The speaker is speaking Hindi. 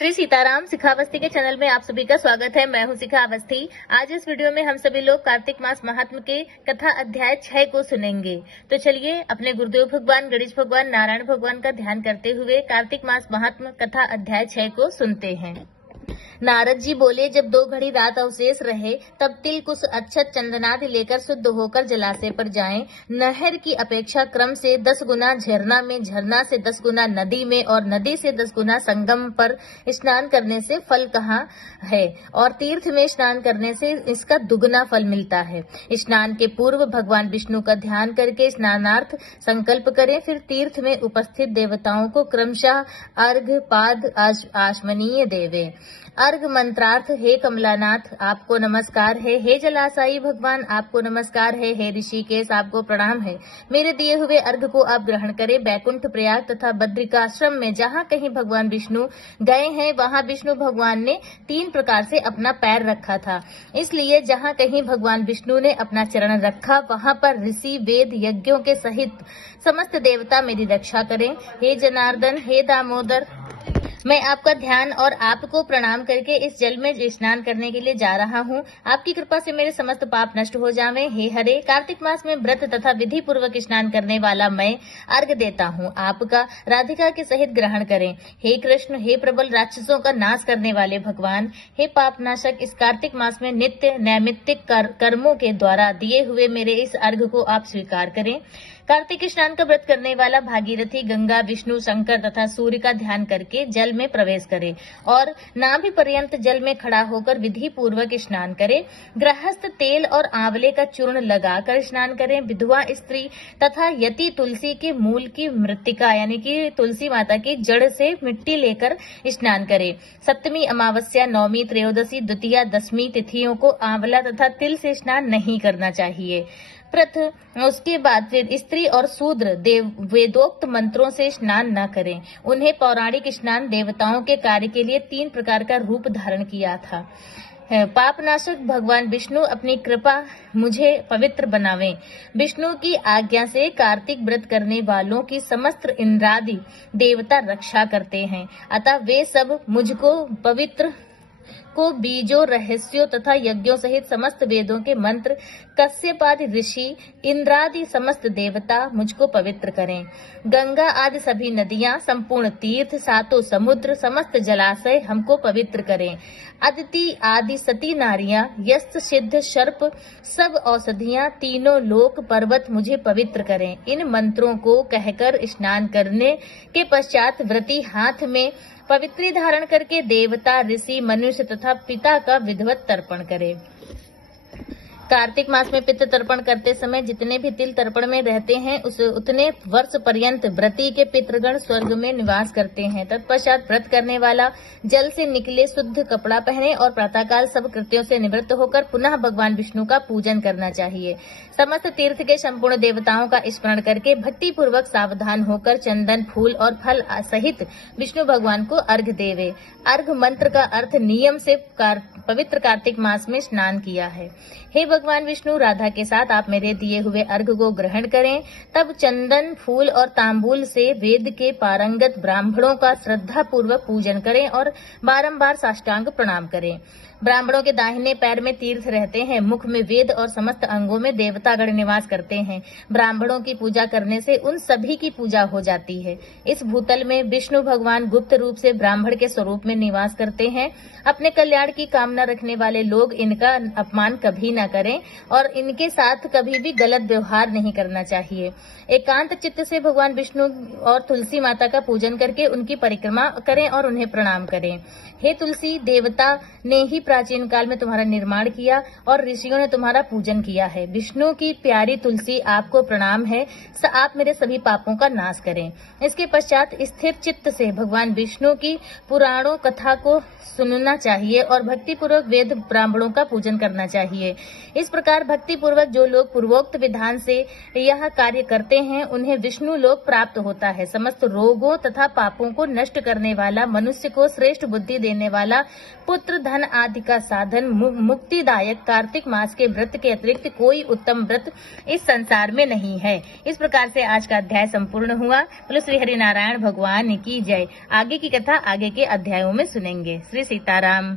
श्री सीताराम शिखावस्थी के चैनल में आप सभी का स्वागत है। मैं हूं शिखावस्थी। आज इस वीडियो में हम सभी लोग कार्तिक मास महात्म के कथा अध्याय 6 को सुनेंगे। तो चलिए अपने गुरुदेव भगवान, गणेश भगवान, नारायण भगवान का ध्यान करते हुए कार्तिक मास महात्म कथा अध्याय 6 को सुनते हैं। नारद जी बोले, जब 2 घड़ी रात अवशेष रहे तब तिल कुश अक्षत चंदनादि लेकर शुद्ध होकर जलाशय पर जाएं। नहर की अपेक्षा क्रम से 10 गुना झरना में, झरना से 10 गुना नदी में और नदी से 10 गुना संगम पर स्नान करने से फल कहाँ है, और तीर्थ में स्नान करने से इसका दुगना फल मिलता है। स्नान के पूर्व भगवान विष्णु का ध्यान करके स्नानार्थ संकल्प करें। फिर तीर्थ में उपस्थित देवताओं को क्रमशः अर्घ पाद आचमनीय देवे। अर्घ मंत्रार्थ, हे कमलानाथ आपको नमस्कार है, हे जलाशायी भगवान आपको नमस्कार है, हे ऋषिकेश आपको प्रणाम है। मेरे दिए हुए अर्घ को आप ग्रहण करें। बैकुंठ, प्रयाग तथा बद्रिकाश्रम में जहाँ कहीं भगवान विष्णु गए हैं वहाँ विष्णु भगवान ने 3 प्रकार से अपना पैर रखा था। इसलिए जहाँ कहीं भगवान विष्णु ने अपना चरण रखा वहाँ पर ऋषि, वेद, यज्ञों के सहित समस्त देवता मेरी रक्षा करें। हे जनार्दन, हे दामोदर, मैं आपका ध्यान और आपको प्रणाम करके इस जल में स्नान करने के लिए जा रहा हूँ। आपकी कृपा से मेरे समस्त पाप नष्ट हो जावें। हे हरे, कार्तिक मास में व्रत तथा विधि पूर्वक स्नान करने वाला मैं अर्घ देता हूँ, आपका राधिका के सहित ग्रहण करें। हे कृष्ण, हे प्रबल राक्षसों का नाश करने वाले भगवान, हे पाप नाशक, इस कार्तिक मास में नित्य नैमित्तिक कर्मों के द्वारा दिए हुए मेरे इस अर्घ को आप स्वीकार करें। कार्तिक स्नान का व्रत करने वाला भागीरथी गंगा, विष्णु, शंकर तथा सूर्य का ध्यान करके जल में प्रवेश करे और नाभि पर्यंत जल में खड़ा होकर विधि पूर्वक स्नान करे। गृहस्थ तेल और आंवले का चूर्ण लगाकर स्नान करें। विधवा स्त्री तथा यति तुलसी के मूल की मृत्तिका यानी कि तुलसी माता की जड़ से मिट्टी लेकर स्नान करे। सप्तमी, अमावस्या, नवमी, त्रयोदशी, द्वितीया, दशमी तिथियों को आंवला तथा तिल से स्नान नहीं करना चाहिए। उसके बाद फिर स्त्री और शूद्र वेदोक्त मंत्रों से स्नान न करें। उन्हें पौराणिक स्नान देवताओं के कार्य के लिए 3 प्रकार का रूप धारण किया था। पापनाशक भगवान विष्णु अपनी कृपा मुझे पवित्र बनावें। विष्णु की आज्ञा से कार्तिक व्रत करने वालों की समस्त इंद्रादि देवता रक्षा करते हैं, अतः वे सब मुझको पवित्र को बीजों, रहस्यों तथा यज्ञों सहित समस्त वेदों के मंत्र, कश्यपादि ऋषि, इंद्रादि समस्त देवता मुझको पवित्र करें। गंगा आदि सभी नदियां, संपूर्ण तीर्थ, 7 समुद्र, समस्त जलाशय हमको पवित्र करें। अदिति आदि सती नारियां, यस्त, सिद्ध, सर्प, सब औषधियां, तीनों लोक, पर्वत मुझे पवित्र करें। इन मंत्रों को कहकर स्नान करने के पश्चात व्रती हाथ में पवित्री धारण करके देवता, ऋषि, मनुष्य तथा पिता का विधिवत तर्पण करे। कार्तिक मास में पितृ तर्पण करते समय जितने भी तिल तर्पण में रहते हैं उतने वर्ष पर्यंत व्रती के पितृगण स्वर्ग में निवास करते हैं। तत्पश्चात व्रत करने वाला जल से निकले शुद्ध कपड़ा पहने और प्रातःकाल सब कृत्यों से निवृत्त होकर पुनः भगवान विष्णु का पूजन करना चाहिए। समस्त तीर्थ के संपूर्ण देवताओं का स्मरण करके भक्ति पूर्वक सावधान होकर चंदन, फूल और फल सहित विष्णु भगवान को अर्घ देवे। अर्घ मंत्र का अर्थ नियम से पवित्र कार्तिक मास में स्नान किया है। हे भगवान विष्णु, राधा के साथ आप मेरे दिए हुए अर्घ को ग्रहण करें। तब चंदन, फूल और तांबूल से वेद के पारंगत ब्राह्मणों का श्रद्धा पूर्वक पूजन करें और बारंबार साष्टांग प्रणाम करें। ब्राह्मणों के दाहिने पैर में तीर्थ रहते हैं, मुख में वेद और समस्त अंगों में देवतागण निवास करते हैं। ब्राह्मणों की पूजा करने से उन सभी की पूजा हो जाती है। इस भूतल में विष्णु भगवान गुप्त रूप से ब्राह्मण के स्वरूप में निवास करते हैं। अपने कल्याण की कामना रखने वाले लोग इनका अपमान कभी न करें और इनके साथ कभी भी गलत व्यवहार नहीं करना चाहिए। एकांत चित्त से भगवान विष्णु और तुलसी माता का पूजन करके उनकी परिक्रमा करें और उन्हें प्रणाम करें। हे तुलसी, देवता ने ही प्राचीन काल में तुम्हारा निर्माण किया और ऋषियों ने तुम्हारा पूजन किया है। विष्णु की प्यारी तुलसी, आपको प्रणाम है। आप मेरे सभी पापों का नाश करें। इसके पश्चात स्थिर चित्त से भगवान विष्णु की पुराणों कथा को सुनना चाहिए और भक्ति पूर्वक वेद ब्राह्मणों का पूजन करना चाहिए। इस प्रकार भक्ति पूर्वक जो लोग पूर्वोक्त विधान से यह कार्य करते हैं उन्हें विष्णु लोक प्राप्त होता है। समस्त रोगों तथा पापों को नष्ट करने वाला, मनुष्य को श्रेष्ठ बुद्धि देने वाला, पुत्र, धन आदि प्राप्ति का साधन मुक्तिदायक कार्तिक मास के व्रत के अतिरिक्त कोई उत्तम व्रत इस संसार में नहीं है। इस प्रकार से आज का अध्याय संपूर्ण हुआ। बोलो श्री हरि नारायण भगवान की जय। आगे की कथा आगे के अध्यायों में सुनेंगे। श्री सीताराम।